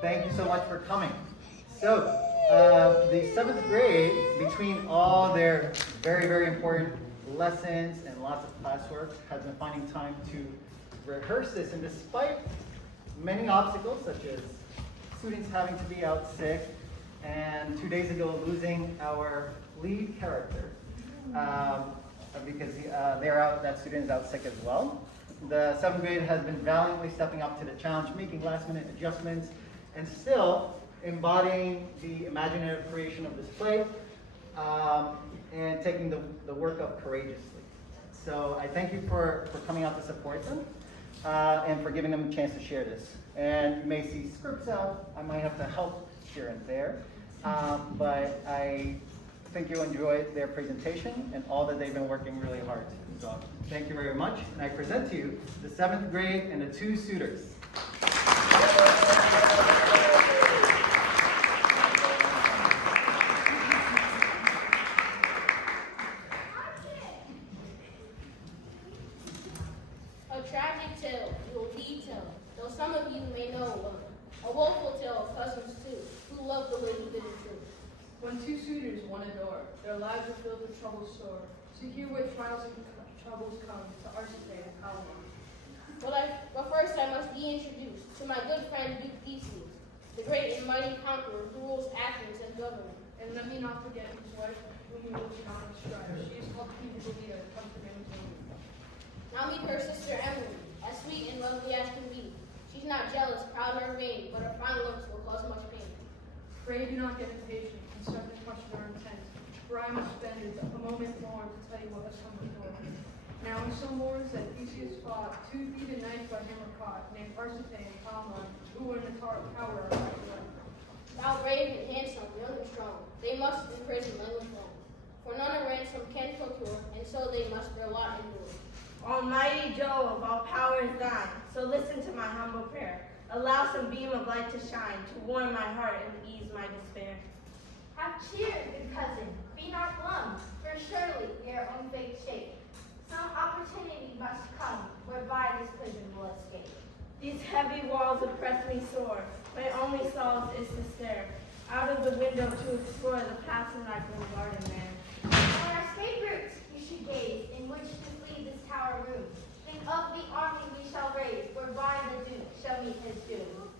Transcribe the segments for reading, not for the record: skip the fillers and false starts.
Thank you so much for coming. So, the seventh grade, between all their very, very important lessons and lots of classwork, has been finding time to rehearse this. And despite many obstacles, such as students having to be out sick, and 2 days ago losing our lead character, because that student is out sick as well. The seventh grade has been valiantly stepping up to the challenge, making last-minute adjustments, and still embodying the imaginative creation of this play, and taking the work up courageously. So I thank you for coming out to support them, and for giving them a chance to share this. And you may see scripts out. I might have to help here and there, but I think you'll enjoy their presentation and all that they've been working really hard. So thank you very much, and I present to you the seventh grade and the Two Suitors. A tragic tale, you will detail, though some of you may know one. A woeful tale of cousins two, who loved the way you did it true. When two suitors won a door, their lives were filled with troubles sore. To hear what trials and troubles come to Arcite and Palamon. But first I must be introduced to my good friend Duke Theseus, the great and mighty conqueror who rules Athens and government. And let me not forget his wife, whom you will not strive. She is called Captivity, comes to Mancini. Now meet her sister Emily, as sweet and lovely as can be. She's not jealous, proud, nor vain, but her fine looks will cause much pain. Pray do not get impatient and start to question our intent, for I must spend a moment more to tell you what has come before. Now in some wars that Theseus fought, 2 feet and knife by him were caught, named Arcite and Palamon, who were in the tower of Rivalry. Thou brave and handsome, young and strong, they must in prison languish long. For none a ransom can procure, and so they must their lot endure. Almighty Jove, all power is thine, so listen to my humble prayer. Allow some beam of light to shine, to warm my heart and ease my despair. Have cheer, good cousin, be not glum, for surely your own fate shape. Some opportunity must come, whereby this prison will escape. These heavy walls oppress me sore, my only solace is to stare out of the window to explore the passing like a garden there. On our escape routes you should gaze, in which to flee this tower room. Think of the army we shall raise, whereby the Duke shall meet his doom.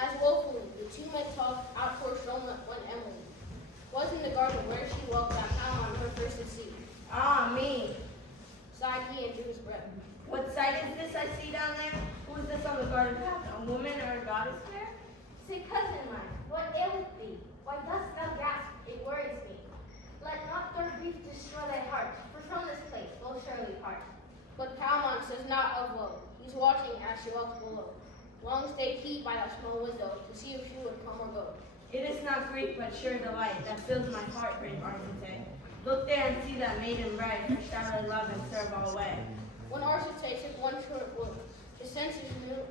As woefully the two men talked, out forced Rome when Emily was in the garden where she welcomed Palamon her first to see. Ah, me! Sighed he and drew his breath. What sight is this I see down there? Who is this on the garden path? A woman or a goddess fair? Say, cousin mine, what aileth thee? Why dost thou gasp? It worries me. Let not their grief destroy thy heart, for from this place we'll surely part. But Palamon says not of woe. He's watching as she walks below. Long stayed he by that small window to see if she would come or go. It is not grief, but sure delight that fills my heart, brave Arcite. Look there and see that maiden bright, her shadowy love and serve all way. When Arcite took one short look, his senses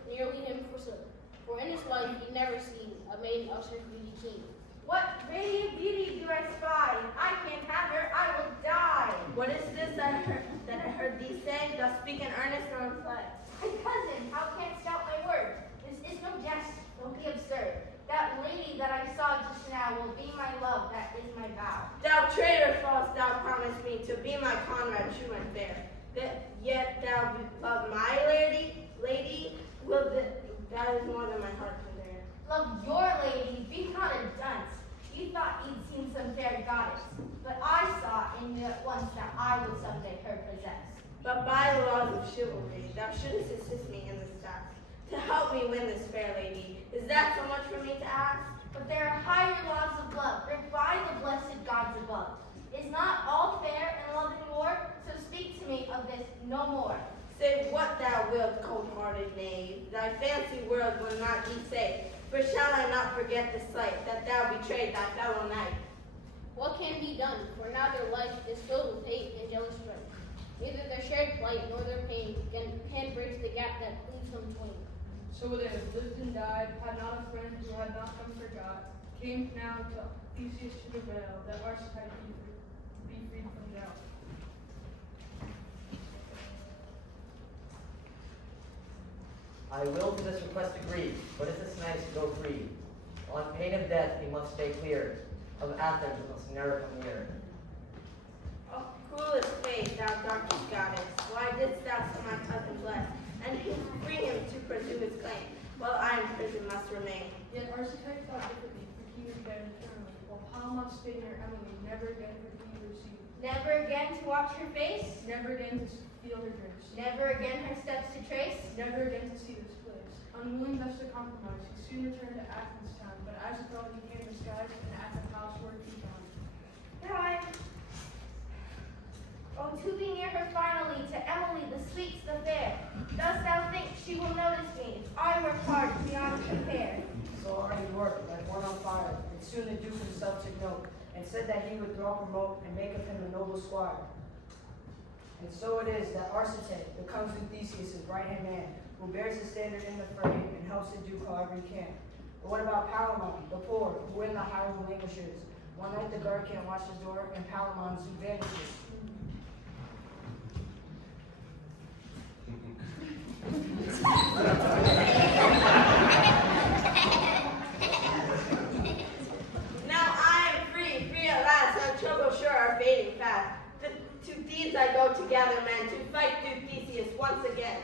nearly him forsook. For in his life he never seen a maiden of such beauty keen. What radiant beauty do I spy? I can't have her, I will die. What is this that I heard thee say? Thou speak in earnest or in play? My cousin, how canst doubt my word? This is no jest, don't be absurd. That lady that I saw just now will be my love, that is my vow. Thou traitor false, thou promised me to be my comrade, true and fair. Yet thou love my lady, that is more than my heart can bear. Love your lady, be not a dunce. You thought you'd seen some fair goddess, but I saw and knew at once that I would someday her possess. But by the laws of chivalry, thou shouldst assist me in this task, to help me win this fair lady. Is that so much for me to ask? But there are higher laws of love, writ by the blessed gods above. Is not all fair in love and war? So speak to me of this no more. Say what thou wilt, cold-hearted knave. Thy fancy world will not be safe. For shall I not forget the sight that thou betrayed thy fellow knight? What can be done? For now their life is filled with hate and jealous strife. Neither their shared plight nor their pain can bridge the gap that cleaves them twain. So they lived and died, had not a friend who had not come forgot, came now to Theseus to prevail, that Arcite be freed from doubt. I will to this request agree, but is this knight to go free? On pain of death he must stay clear, of Athens must ne'er come near. Oh, cruelest fate, thou darkest goddess, why didst thou so my cousin bless, and free him to pursue his claim, while I in prison must remain? Yet Arcite thought differently, for he was dead eternally, while Palamon stayed near Emily, never again would he receive. Never again to watch her face, Never again to feel her grace. never again her steps to trace. Never again to see this place. Unwilling thus to compromise, he soon returned to Athens town, but as he thought he came disguised, and at the house where he found. Now I, oh, to be near her finally, to Emily, the sweet, the fair. Dost thou think she will notice me, if I work hard beyond compare? So hard he worked, like one on fire, and soon the Duke himself took note, and said that he would throw promote, and make of him a noble squire. And so it is that Arcite becomes Theseus' right-hand man, who bears the standard in the fray, and helps the Duke however he can. But what about Palamon, the poor, who in the highway languishes? One night the guard can't watch his door, and Palamon soon vanishes. Now I am free, free at last, our troubles sure are fading fast. To Thebes I go to gather men, to fight Duke Theseus once again.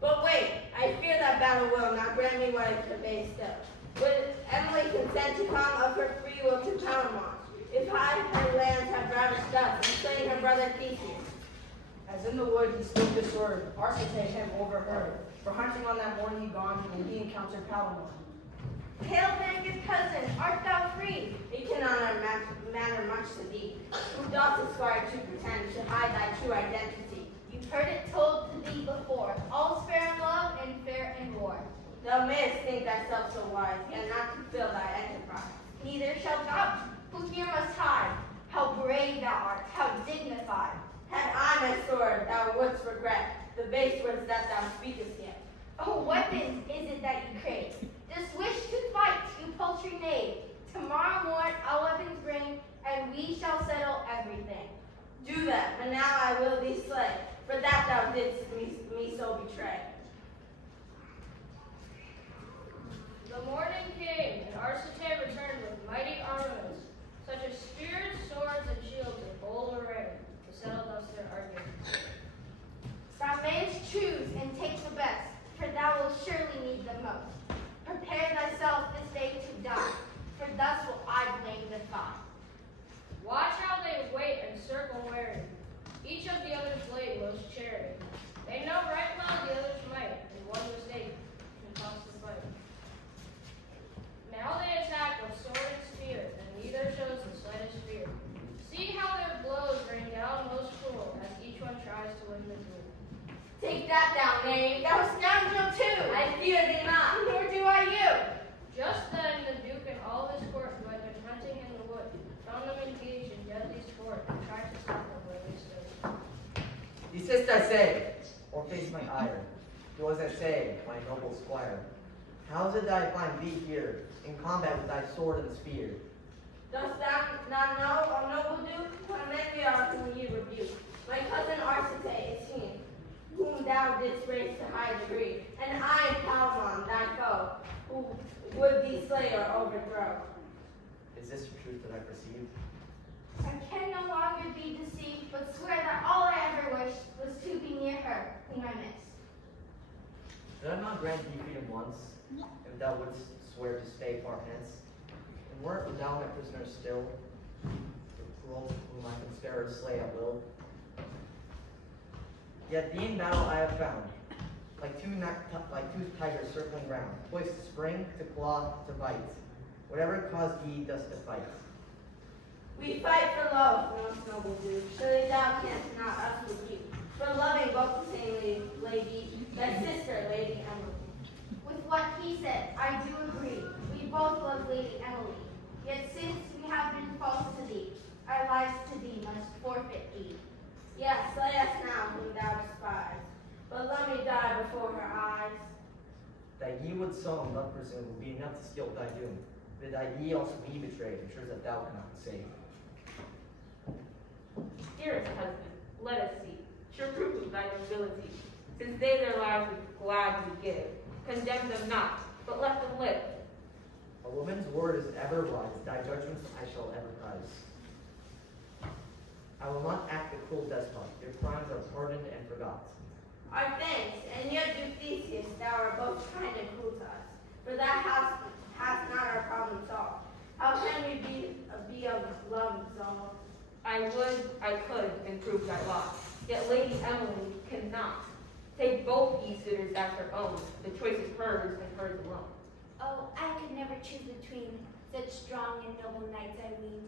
But wait, I fear that battle will not grant me what I crave still. Would Emily consent to come of her free will to Palamon, if her lands have ravished us and slain her brother Theseus? As in the wood he spoke this word, Arcite him overheard, for hunting on that morning he gone, and he encountered Palamon. Hail then, good cousin, art thou free? It cannot matter much to thee, who dost aspire to pretend to hide thy true identity. You've heard it told to thee before, all's fair in love and fair in war. Thou mayest think thyself so wise, yet not fulfill thy enterprise. Neither shalt thou, who here must hide. How brave thou art, how dignified. Had I my sword, thou wouldst regret the base words that thou speakest yet. Oh, what then is it that you crave? Just wish to fight, you paltry knave. Tomorrow morn I'll weapons bring, and we shall settle everything. Do that, but now I will thee slay, for that thou didst me so betray. The morning came, and Arcite returned with mighty armaments, such as spears, swords, and shields in bold array, to settle thus their argument. Thou mayest choose and take the best, for thou wilt surely need the most. Prepare thyself this day to die, for thus will I blame the thought. Watch how they wait and circle wary, each of the other's blade most chary. They know right well the other's might, and one mistake can cost the fight. Now they attack with sword and spear, and neither shows the slightest fear. See how their blows rain down most cruel, as each one tries to win the duel. Take that thou knave, Thou scoundrel too! I fear thee not. Nor do I you! Just then the Duke and all his court, who had been hunting in the wood, found them engaged in deadly sport, and tried to stop them where they stood. Desist, I say, or face my ire. Do as I say, my noble squire. How is it that I find thee here, in combat with thy sword and spear? Dost thou not know, O noble Duke, how men we are whom ye rebuke? My cousin Arcite is he, whom thou didst raise to high degree, and I am Palamon, thy foe, who would thee slay or overthrow. Is this the truth that I perceive? I can no longer be deceived, but swear that all I ever wished was to be near her, whom I miss. Did I not grant thee freedom once, if thou wouldst swear to stay far hence? And wert thou my prisoner still, the cruel whom I can spare or slay at will? Yet thee in battle I have found, like two tigers circling round, poised to spring, to claw, to bite. Whatever cause thee dost to fight. We fight for love, most noble Duke. Surely thou canst not us rebuke. For loving both the same lady, thy sister, Lady Emily. With what he said, I do agree. We both love Lady Emily. Yet since we have been false to thee, our lives to thee must forfeit be. Yes, slay us now whom thou despise, but let me die before her eyes. That ye would so in love presume will be enough to seal thy doom. But that ye also me betrayed, ensures that thou cannot save. Dearest husband, Let us see. Sure proof of thy nobility, since they their lives would gladly give. Condemn them not, but let them live. A woman's word is ever wise, thy judgments I shall ever prize. I will not act the cruel despot, your crimes are pardoned and forgot. Our thanks, and yet do Theseus, thou art both kind and cruel to us. For thou hast not our problem solved. How can we be of love absolved? I would, I could, improve thy lot. Yet Lady Emily cannot. Take both ye suitors as her own. The choice is hers and hers alone. Oh, I could never choose between such strong and noble knights, I ween.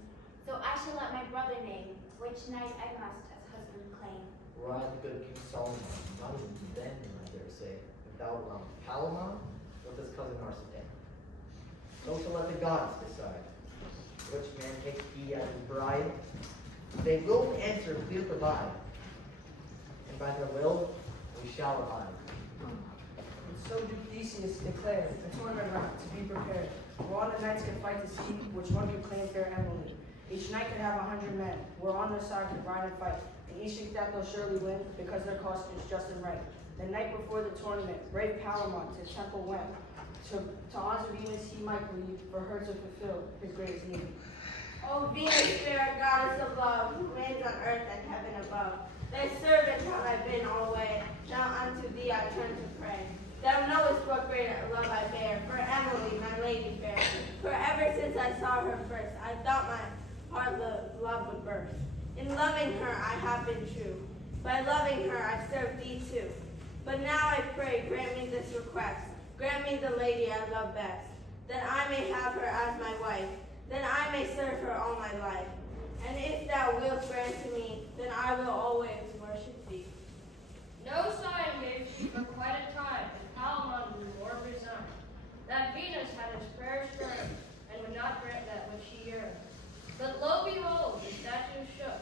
So I shall let my brother name, which knight I must as husband claim. Were I the good King Solomon, not even then, I dare say, without Palamon with his cousin Arcite. So to let the gods decide, which man takes he as his bride. They will answer, clear provide, and by their will we shall abide. And so do Theseus declare the tournament round to be prepared, where all the knights can fight to see which one can claim fair Emily. Each knight could have 100 men, who are on their side to ride and fight, and each think that they'll surely win, because their cause is just and right. The night before the tournament, brave Palamon to his temple went, to honor Venus he might believe, for her to fulfill his greatest need. O Venus, fair goddess of love, who reigns on earth and heaven above, thy servant have I been alway, now unto thee I turn to pray. Thou knowest what great love I bear, for Emily, my lady fair. For ever since I saw her first, I thought my heart love would burst. In loving her I have been true, by loving her I've served thee too. But now I pray, grant me this request, grant me the lady I love best, that I may have her as my wife, then I may serve her all my life. And if thou wilt grant to me, then I will always worship thee. No sign gave she for quite a time, and Palamon grew more resigned. That Venus had his prayers burned, and would not grant that which he yearned. But lo behold, the statue shook,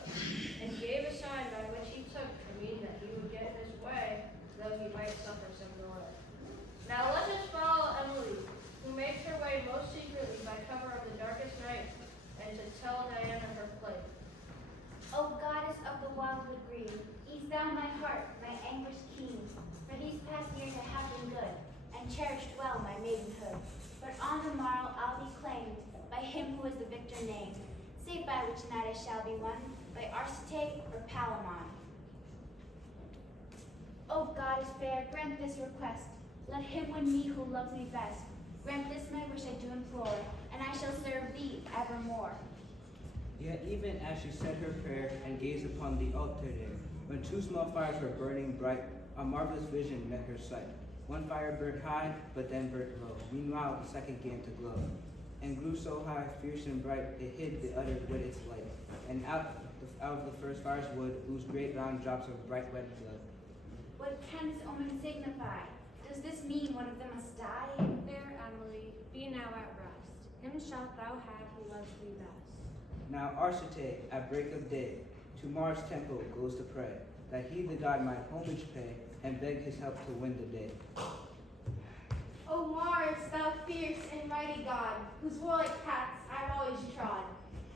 and gave a sign by which he took to mean that he would get his way, though he might suffer some delay. Now let us follow Emily, who makes her way most secretly by cover of the darkest night, and to tell Diana her plight. O goddess of the wildwood green, ease thou my heart, my anguish keen. For these past years I have been good, and cherished well my maidenhood. But on the morrow I'll be claimed by him who is the victor named, save by which night I shall be won, by Arcite or Palamon. O goddess fair, grant this request. Let him win me who loves me best. Grant this my wish I do implore, and I shall serve thee evermore. Yet even as she said her prayer and gazed upon the altar there, when two small fires were burning bright, a marvelous vision met her sight. One fire burned high, but then burnt low. Meanwhile, the second began to glow, and grew so high, fierce and bright, it hid the other with its light. And out of the first fire's wood oozed great round drops of bright red blood. What can this omen signify? Does this mean one of them must die? Fair Emily, be now at rest. Him shalt thou have who loves thee best. Now Arcite, at break of day, to Mars' temple goes to pray, that he the god might homage pay, and beg his help to win the day. O Mars, thou fierce and mighty god, whose warlike paths I've always trod,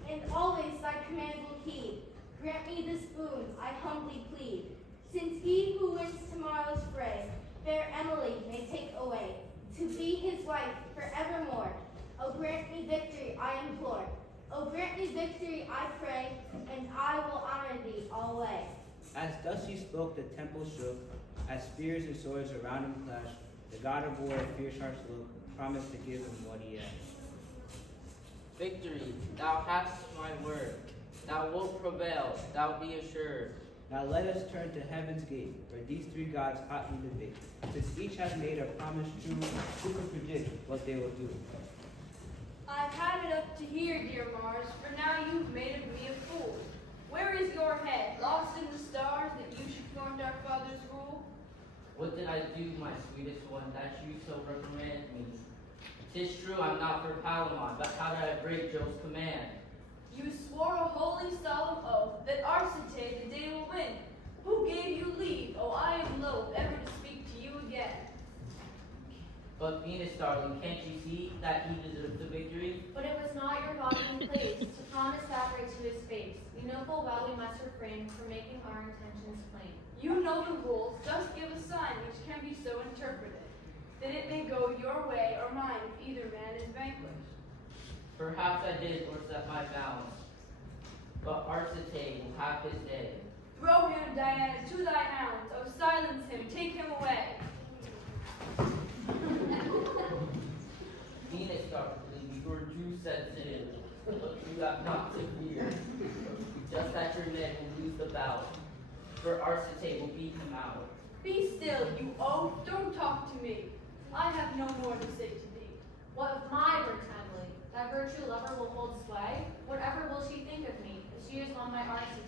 and always thy command will heed. Grant me this boon, I humbly plead, since he who wins tomorrow's fray, fair Emily may take away, to be his wife forevermore. O grant me victory, I implore. O grant me victory, I pray, and I will honor thee alway. As thus he spoke, the temple shook, as spears and swords around him clashed. The god of war, fierce harsh look, promised to give him what he asked. Victory, thou hast my word. Thou wilt prevail, thou be assured. Now let us turn to heaven's gate, where these three gods hotly debate. Since each has made a promise true, who can predict what they will do? I've had it up to here, dear Mars, for now you've made of me a fool. Where is your head, lost in the stars, that you should flaunt our father's rule? What did I do, my sweetest one, that you so reprimand me? 'Tis true I'm not for Palamon, but how did I break Jove's command? You swore a holy solemn oath that Arcite the day will win. Who gave you leave? Oh, I am loath ever to speak to you again. But But Venus, darling, can't you see that he deserves the victory? But it was not your godly place to promise that right to his face. We know full well we must refrain from making our intentions plain. You know the rules, just give a sign which can be so interpreted, that it may go your way or mine if either man is vanquished. Perhaps I did overstep my bounds, but Arcite will have his day. Throw him, Diana, to thy hounds. Oh, silence him, take him away. Venus, darling, you are too sensitive, but you have not to fear. Just that your men will lose the bout, for Arcite will beat him out. Be still, you oaf, don't talk to me. I have no more to say to thee. What of my virtue, Emily? That virtue lover will hold sway? Whatever will she think of me, if she is on my Arcite?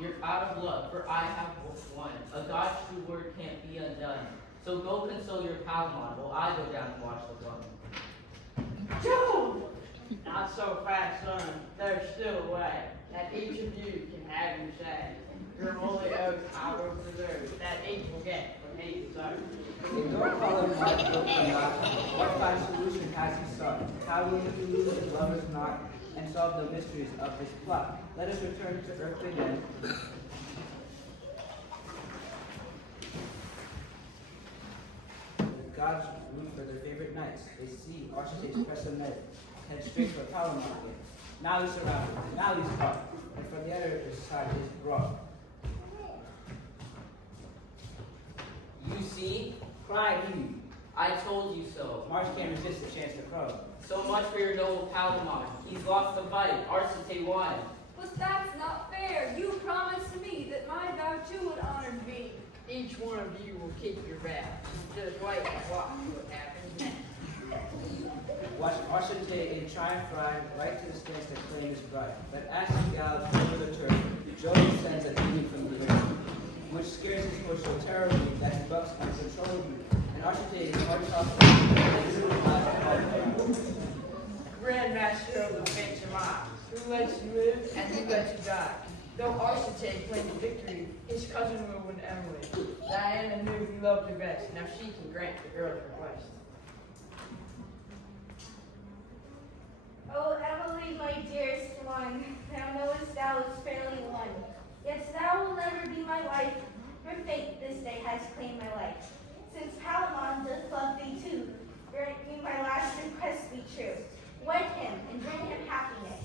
You're out of luck, for I have won. A God's true word can't be undone. So go console your Palamon, while I go down and watch the fun. Jove! Not so fast, son. There's still a way, that each of you can have your say. Your holy oath I will preserve, that each will get what he deserves. If don't call him my book or not, what fine solution has he sought? How will he lose his lover's knot and solve the mysteries of his plot? Let us return to earth again. The gods root for their favorite knights. They see Arcite's press of men, head straight for Palamon again. Now he's surrounded, now he's caught, and from the other side is brought. You see? Cried he. I told you so. Mars can't resist the chance to crow. So much for your noble Palamon. He's lost the fight. Arcite won. But that's not fair. You promised me that my vow too would honor me. Each one of you will keep your vow. Just wait and watch what happens next. Watch Arcite in triumph ride right to the stance to claim his bride. But as he gallops over the turf, Jove sends a beam from the earth, which scares his horse so terribly that he bucks uncontrollably. And Arcite is hard off Grandmaster of the bench am I, who lets you live and who lets you die. Though Arcite claimed victory, his cousin will win Emily. Diana knew he loved her best. Now she can grant the girl's request. Oh, Emily, my dearest one, thou knowest thou is fairly won. Yet thou will never be my wife. Your fate this day has claimed my life. Since Palamon doth love thee too, grant me my last request be true. Wed him and bring him happiness,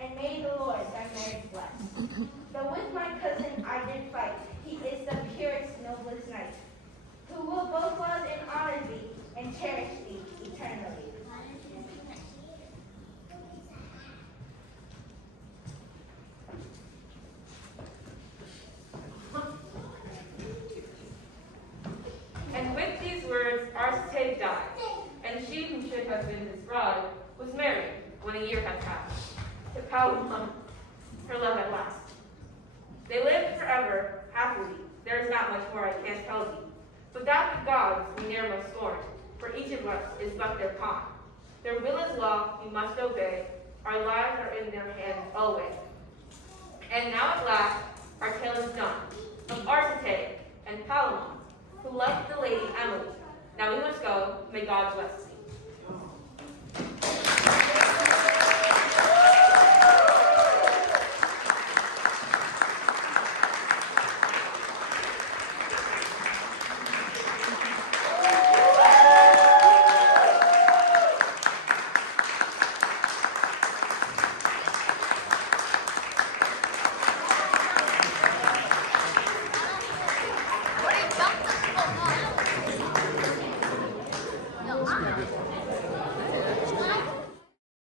and may the Lord thy marriage bless. Though with my cousin I did fight, he is the purest, noblest knight, who will both love and honor thee, and cherish thee eternally. And with these words, Arcite died, and she who should have been his bride was married when a year had passed. To Palamon, her love at last. They lived forever, happily. There is not much more I can't tell thee. But that the gods we ne'er must scorn, for each of us is but their pawn. Their will is law, we must obey. Our lives are in their hands always. And now at last, our tale is done, of Arcite and Palamon, who left the lady Emily. Now we must go. May God bless thee. What are you about to